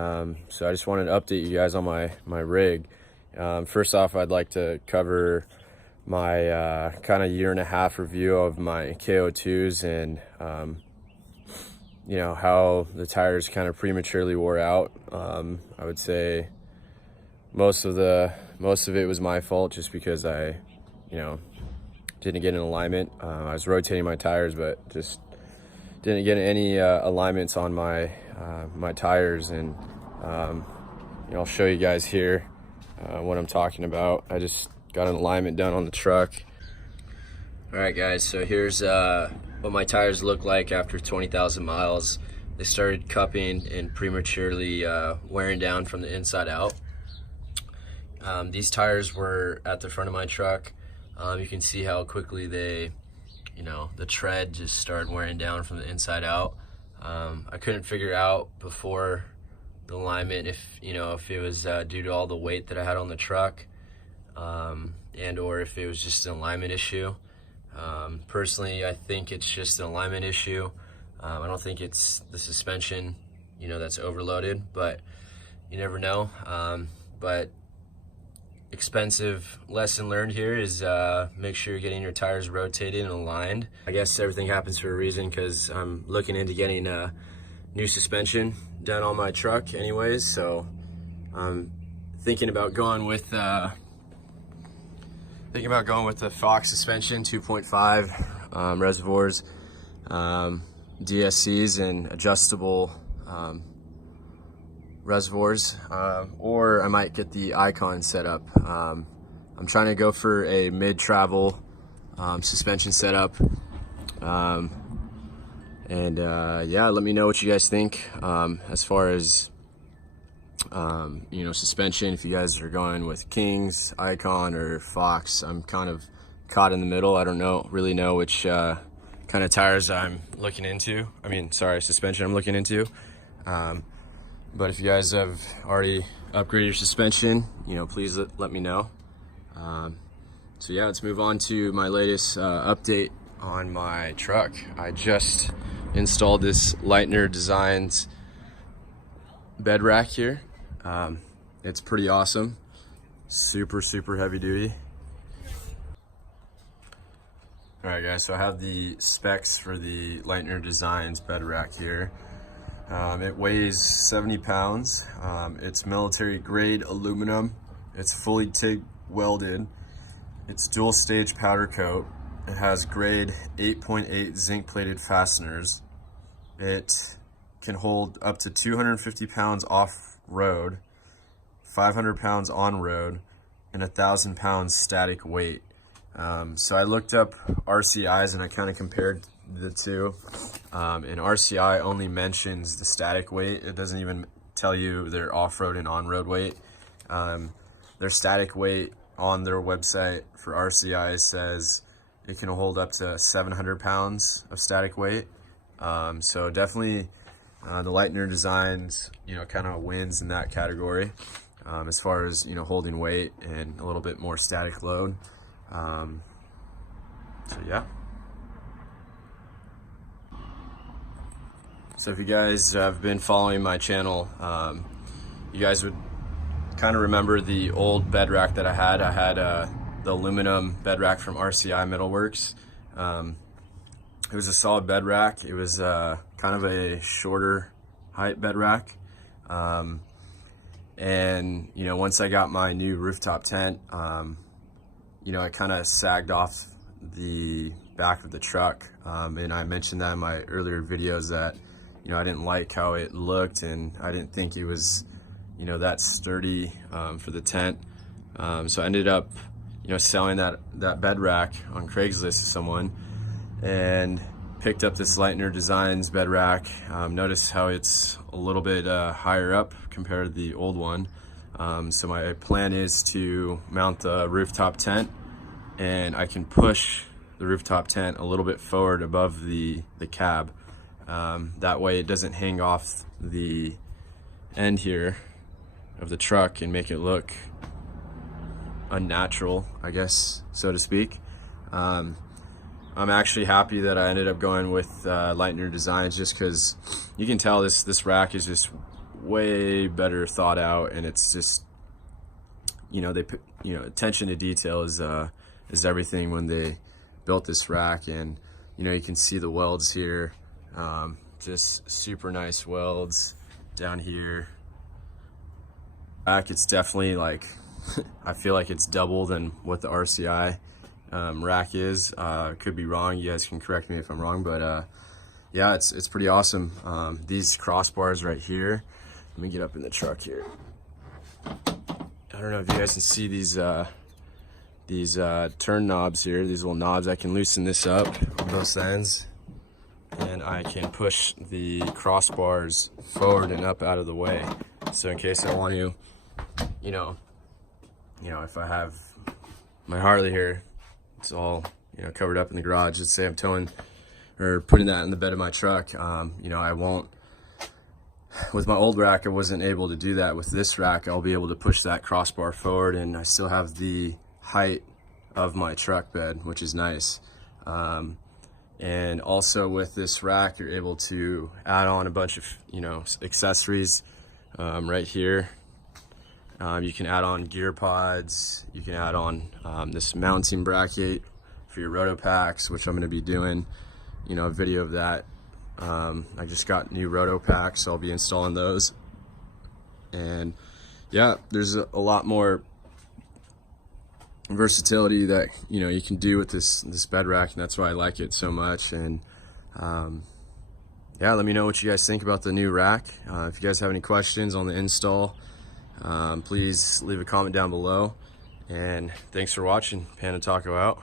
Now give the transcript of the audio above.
So I just wanted to update you guys on my rig. First off, I'd like to cover my kind of year and a half review of my Ko2s and you know, how the tires kind of prematurely wore out. I would say most of it was my fault, just because I, you know, didn't get an alignment. I was rotating my tires, but just didn't get any alignments on my my tires, and you know, I'll show you guys here what I'm talking about. I just got an alignment done on the truck. All right, guys, so here's what my tires look like after 20,000 miles. They started cupping and prematurely wearing down from the inside out. These tires were at the front of my truck. You can see how quickly they, you know, the tread just started wearing down from the inside out. I couldn't figure out before the alignment if it was due to all the weight that I had on the truck, and or if it was just an alignment issue. Personally, I think it's just an alignment issue. I don't think it's the suspension, that's overloaded, but you never know. But expensive lesson learned here is make sure you're getting your tires rotated and aligned. I guess everything happens for a reason, because I'm looking into getting a new suspension done on my truck anyways, so I'm thinking about going with the Fox suspension 2.5 reservoirs, DSCs and adjustable reservoirs, or I might get the Icon set up. I'm trying to go for a mid-travel suspension setup, and yeah, let me know what you guys think as far as suspension. If you guys are going with Kings, Icon, or Fox, I'm kind of caught in the middle. I don't really know which kind of tires I'm looking into. Suspension I'm looking into. But if you guys have already upgraded your suspension, please let me know. So yeah, let's move on to my latest update on my truck. I just installed this Lightner Designs bed rack here. It's pretty awesome. Super heavy duty. All right, guys, so I have the specs for the Lightner Designs bed rack here. It weighs 70 pounds. It's military grade aluminum. It's fully TIG welded. It's dual stage powder coat. It has grade 8.8 zinc plated fasteners. It can hold up to 250 pounds off road, 500 pounds on road, and 1,000 pounds static weight. So I looked up RCIs and I kind of compared the two, and RCI only mentions the static weight. It doesn't even tell you their off-road and on-road weight. Their static weight on their website for RCI says it can hold up to 700 pounds of static weight. So definitely the Lightner Designs, kind of wins in that category as far as, holding weight and a little bit more static load. So yeah. So if you guys have been following my channel, you guys would kind of remember the old bed rack that I had. I had the aluminum bed rack from RCI Metalworks. It was a solid bed rack. It was kind of a shorter height bed rack. And once I got my new rooftop tent, it kind of sagged off the back of the truck. And I mentioned that in my earlier videos that I didn't like how it looked, and I didn't think it was that sturdy for the tent. So I ended up selling that bed rack on Craigslist to someone, and picked up this Lightner Designs bed rack. Notice how it's a little bit higher up compared to the old one. So my plan is to mount the rooftop tent, and I can push the rooftop tent a little bit forward above the cab. That way it doesn't hang off the end here of the truck and make it look unnatural, I guess, so to speak. I'm actually happy that I ended up going with Lightner Designs, just because you can tell this rack is just way better thought out, and it's just, you know, they put, you know, attention to detail is everything when they built this rack. And you know, you can see the welds here, just super nice welds down here. Rack, it's definitely like I feel like it's double than what the RCI rack is. Could be wrong, you guys can correct me if I'm wrong, but yeah, it's pretty awesome. These crossbars right here, let me get up in the truck here. I don't know if you guys can see these turn knobs here, these little knobs. I can loosen this up on both ends, and I can push the crossbars forward and up out of the way. So in case I want to, you know, if I have my Harley here, it's all, you know, covered up in the garage. Let's say I'm towing or putting that in the bed of my truck. You know, I won't, with my old rack, I wasn't able to do that. With this rack, I'll be able to push that crossbar forward, and I still have the height of my truck bed, which is nice. And also with this rack, you're able to add on a bunch of, you know, accessories right here. You can add on gear pods, you can add on this mounting bracket for your roto packs, which I'm going to be doing, you know, a video of that. I just got new roto packs, so I'll be installing those. And yeah, there's a lot more versatility that, you know, you can do with this bed rack, and that's why I like it so much. And yeah, let me know what you guys think about the new rack. If you guys have any questions on the install, please leave a comment down below. And thanks for watching. Panda Taco out.